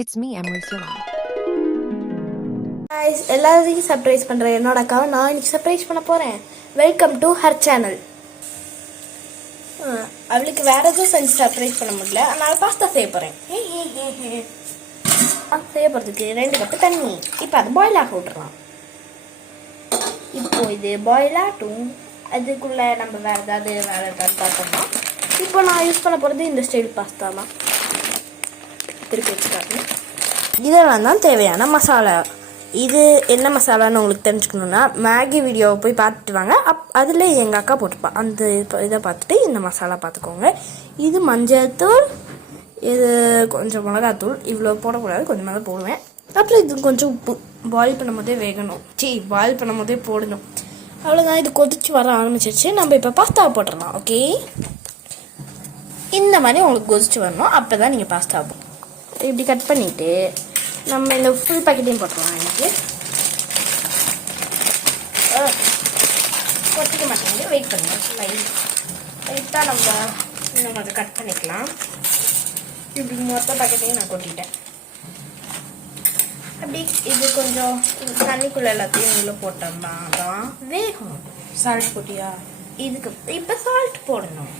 It's me, Emily Silla. Guys, எல்லாரையும் surprise பண்ணுறேன். என்னோட அக்காவை நான் இன்னைக்கு சர்ப்ரைஸ் பண்ண போகிறேன். Welcome to her channel. அவளுக்கு வேற எதுவும் செஞ்சு சர்ப்ரைஸ் பண்ண முடியல, அதனால பாஸ்தா செய்ய போகிறேன். செய்ய போகிறதுக்கு 2 கப்பு தண்ணி. இப்போ அது பாயில் ஆக விட்டுறலாம். இப்போ இது பாயில் ஆகட்டும். அதுக்குள்ளே நம்ம வேறு ஏதாவது பார்த்தோம்னா, இப்போ நான் யூஸ் பண்ண போகிறது இந்த ஸ்டைல் பாஸ்தா தான். திருப்பி வச்சுக்காங்க. இதெல்லாம் தான் தேவையான மசாலா. இது என்ன மசாலான்னு உங்களுக்கு தெரிஞ்சுக்கணுன்னா மேகி வீடியோவை போய் பார்த்துட்டு வாங்க. அதில் எங்கள் அக்கா போட்டுப்பா. அந்த இதை பார்த்துட்டு இந்த மசாலா பார்த்துக்கோங்க. இது மஞ்சள் தூள், இது கொஞ்சம் மிளகாத்தூள். இவ்வளோ போடக்கூடாது, கொஞ்சமாக தான் போடுவேன். அப்புறம் இது கொஞ்சம் உப்பு. பாயில் பண்ணும் போதே வேகணும், பாயில் பண்ணும் போதே போடணும். அவ்வளோதான். இது கொதிச்சு வர ஆரம்பிச்சிருச்சு. நம்ம இப்போ பாஸ்தாவை போட்டுடலாம். ஓகே, இந்த மாதிரி உங்களுக்கு கொதிச்சு வரணும். அப்போ தான் நீங்கள் பாஸ்தா போடணும். இப்படி கட் பண்ணிவிட்டு நம்ம இந்த ஃபுல் பேக்கெட்டையும் போட்டுருவோம். எனக்கு கொட்டிக்க மாட்டேங்க, வெயிட் பண்ணுங்க. லைட்டாக நம்ம இன்னும் கொஞ்சம் கட் பண்ணிக்கலாம். இப்படி மொத்த பேக்கெட்டையும் நான் கொட்டிட்டேன். அப்படி இது கொஞ்சம் தண்ணிக்குள்ளே எல்லாத்தையும் உள்ளே போட்டோம்னா தான் வேகும். சால்ட் போட்டியா? இதுக்கு இப்போ சால்ட் போடணும்.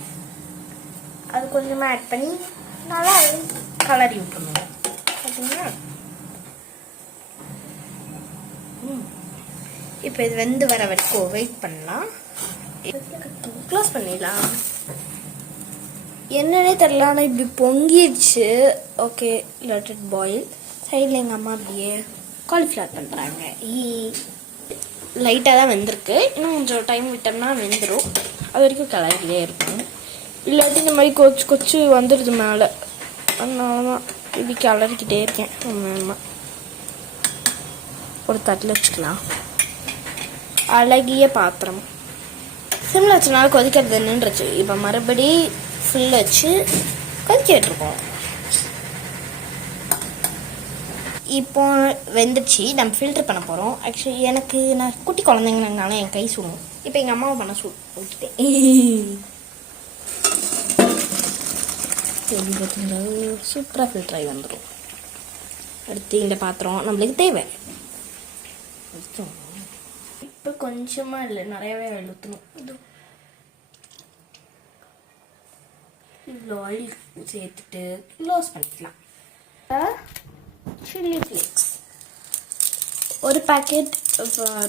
அது கொஞ்சமாக ஆட் பண்ணி நல்லா கலரி விட்டுருணும். பார்த்தீங்களா? இப்போ இது வெந்து வர வரைக்கும் வெயிட் பண்ணலாம். க்ளோஸ் பண்ணிடலாம். என்னன்னே தெரியல, ஆனால் இப்படி பொங்கிடுச்சு. Okay, let it boil. சைடில் எங்கள் அம்மா அப்படியே காலிஃப்ளவர் பண்ணுறாங்க. லைட்டாக தான் வெந்திருக்கு. இன்னும் கொஞ்சம் டைம் விட்டோம்னா வெந்துடும். அது வரைக்கும் கலரிலே இருக்கும். இல்லாட்டி இந்த மாதிரி கொச்சு வந்துடுது மேலே. அதனால தான் இப்படி கலரிக்கிட்டே இருக்கேன். ஒரு தட்டில் வச்சுக்கலாம். அழகிய பாத்திரம். சிம்மில் வச்சனால கொதிக்கிறது நின்றுச்சு. இப்போ மறுபடி ஃபுல் வச்சு கொதிக்கிட்டுருக்கோம். இப்போ வெந்துடுச்சு. நம்ம ஃபில்டர் பண்ண போகிறோம். ஆக்சுவலி நான் குட்டி குழந்தைங்கனால என் கை சுடும். இப்போ எங்கள் அம்மாவை பண்ண ஊற்றிட்டேன். சூப்பராக ஃபில்டர் ஆகி வந்துடும். அடுத்து இந்த பாத்திரம் நம்மளுக்கு தேவை. இப்போ கொஞ்சமாக இல்லை, நிறையவே ஆயில் ஊற்றணும். இவ்வளோ ஆயில் சேர்த்துட்டு க்ளோஸ் பண்ணிக்கலாம். சில்லி ஃப்ளேக்ஸ் ஒரு பேக்கெட்,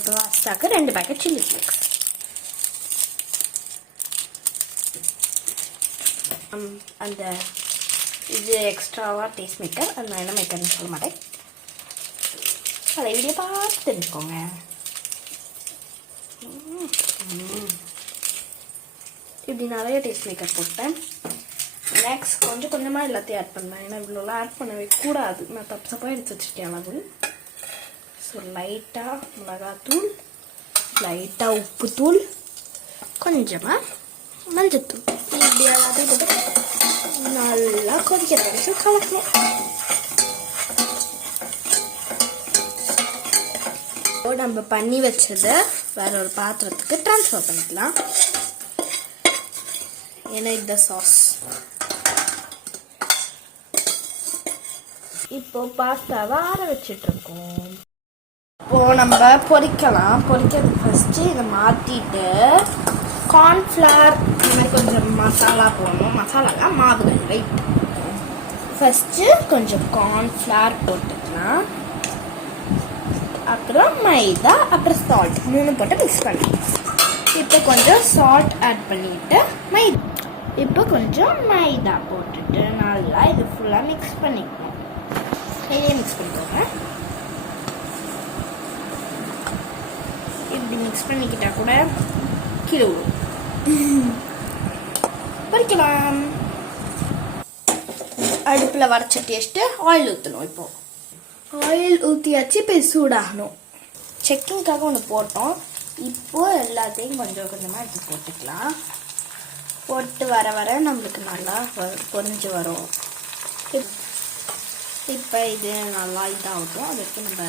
பாஸ்தாக்கு 2 பேக்கெட் சில்லி ஃப்ளேக்ஸ். அந்த இது எக்ஸ்ட்ராவாக டேஸ்ட் மேக்கர். அது நான் என்ன மேக்கர்னு சொல்ல மாட்டேன். அதை வீடியோ பார்த்து தெரிஞ்சுக்கோங்க. இப்படி நிறைய டேஸ்ட் மேக்கர் போட்டேன். நெக்ஸ்ட் கொஞ்சமாக எல்லாத்தையும் ஆட் பண்ணேன். ஏன்னா இவ்வளோலாம் ஆட் பண்ணவே கூடாது. நான் தப்பாக எடுத்து வச்சுருக்கேன் அளவு. ஸோ லைட்டாக மிளகாத்தூள், லைட்டாக உப்புத்தூள், கொஞ்சமாக மஞ்சத்தூள். இப்படி எல்லாத்தையும் போட்டு நல்லா கொதிக்கிற வரைக்கும் கலக்கணும். நம்ம பண்ணி வச்சதை வேற ஒரு பாத்திரத்துக்கு ட்ரான்ஸ்ஃபர் பண்ணிக்கலாம். ஏன்னா இந்த சாஸ் இப்போ பாஸ்தாவை ஆற வச்சுட்டு இருக்கோம். இப்போ நம்ம பொரிக்கலாம். பொரிக்கிறதுக்கு ஃபர்ஸ்ட் இதை மாற்றிட்டு கார்ன்ஃப்ளவர் இந்த மாதிரி கொஞ்சம் மசாலா போடணும். மசாலாலாம் மாவுகள் ரைட். ஃபர்ஸ்ட்டு கொஞ்சம் கார்ன்ஃப்ளவர் போட்டுக்கலாம். அப்புறம் மைதா, அப்புறம் சால்ட் 3 போட்டு மிக்ஸ் பண்ணிக்கலாம். இப்போ கொஞ்சம் சால்ட் ஆட் பண்ணிட்டு இப்போ கொஞ்சம் மைதா போட்டுட்டு நல்லா இது ஃபுல்லாக மிக்ஸ் பண்ணிக்கணும். கையிலே மிக்ஸ் பண்ணிக்கோங்க. இப்படி மிக்ஸ் பண்ணிக்கிட்டா கூட கிலோ பறிக்கலாம். அடுப்பில் வரைச்சட்டி வச்சுட்டு ஆயில் ஊற்றணும். இப்போ ஆயில் ஊற்றியாச்சு. இப்போ சூடாகணும். செக்கிங்காக ஒன்று போட்டோம். இப்போ எல்லாத்தையும் கொஞ்சம் கொஞ்சமாக எடுத்து போட்டுக்கலாம். போட்டு வர நம்மளுக்கு நல்லா பொரிஞ்சு வரும். இப்போ இது நல்லா இதாகட்டும். அதுக்கு நம்ம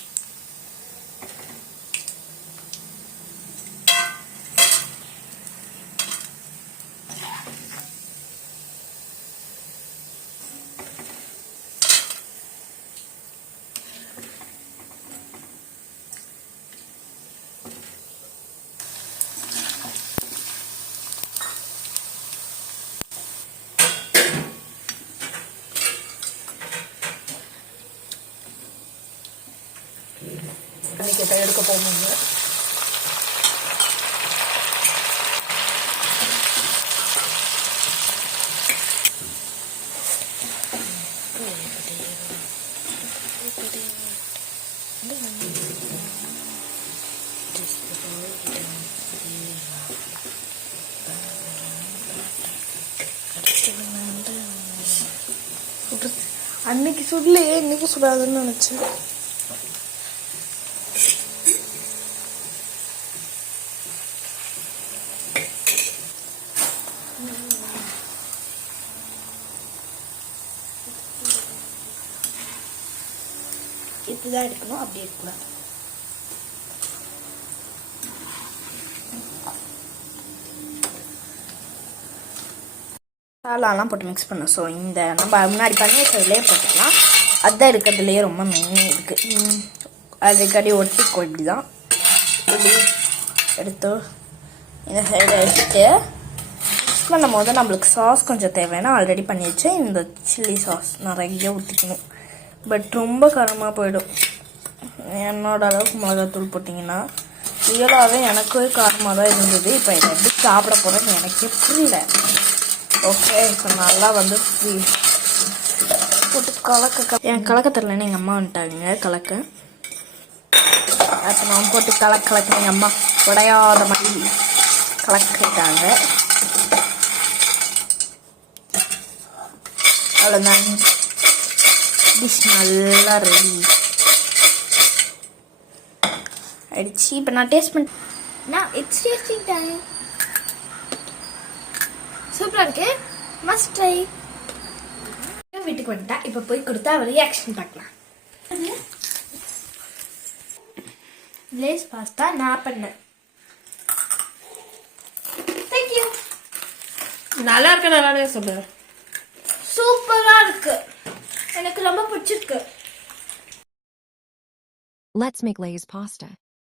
அன்னைக்கு எடுக்க போகும்போது அன்னைக்கு சுடலையே, இன்னைக்கு சுடாதுன்னு நினைச்சேன். இப்படிதான் எடுக்கணும், அப்படி இருக்கக்கூடாது. மசாலாலாம் போட்டு மிக்ஸ் பண்ணோம். ஸோ இந்த நம்ம முன்னாடி பண்ணி வச்சதுலேயே போட்டுக்கலாம். அதுதான் இருக்கிறதுலையே ரொம்ப மெயினே இருக்குது. அதுக்கடி ஒட்டி கொட்டி தான் இப்படி எடுத்து இந்த சைடை வச்சுட்டு மிக்ஸ் பண்ணும் போது நம்மளுக்கு சாஸ் கொஞ்சம் தேவைன்னா ஆல்ரெடி பண்ணி வச்சு இந்த சில்லி சாஸ் நிறைய ஊற்றிக்கணும். பட் ரொம்ப காரமாக போயிடும். என்னோட அளவுக்கு மிளகாத்தூள் போட்டிங்கன்னா ரியலாகவே எனக்கே காரமாக தான் இருந்தது. இப்போ இதை எப்படி சாப்பிட போகிறேன்னு எனக்கே புரியல. ஓகே, இப்போ நல்லா வந்து போட்டு என் கலக்க தரலன்னு எங்கள் அம்மா வந்துட்டாங்க கலக்க. அப்போ நான் போட்டு கலக்க எங்கள் அம்மா உடையாத மாதிரி கலக்கிட்டாங்க. அவ்வளோதான், டிஷ் நல்லா ரெடி ஆயிடுச்சு. இப்போ நான் டேஸ்ட் பண்ண இட்ஸ் டேஸ்டிங் டைம். சூப்பராக இருக்கு, மஸ்ட் ட்ரை. வீட்டுக்கு வந்துட்டா இப்போ போய் கொடுத்தா ரியாக்ஷன் பார்க்கலாம். லேஸ் பாஸ்தா நான் பண்ணேன். தேங்க்யூ. நல்லா இருக்கு, நல்லா சொல்லு. சூப்பராக இருக்கு, எனக்கு ரொம்ப பிடிச்சிருக்கு. Let's make Lay's pasta.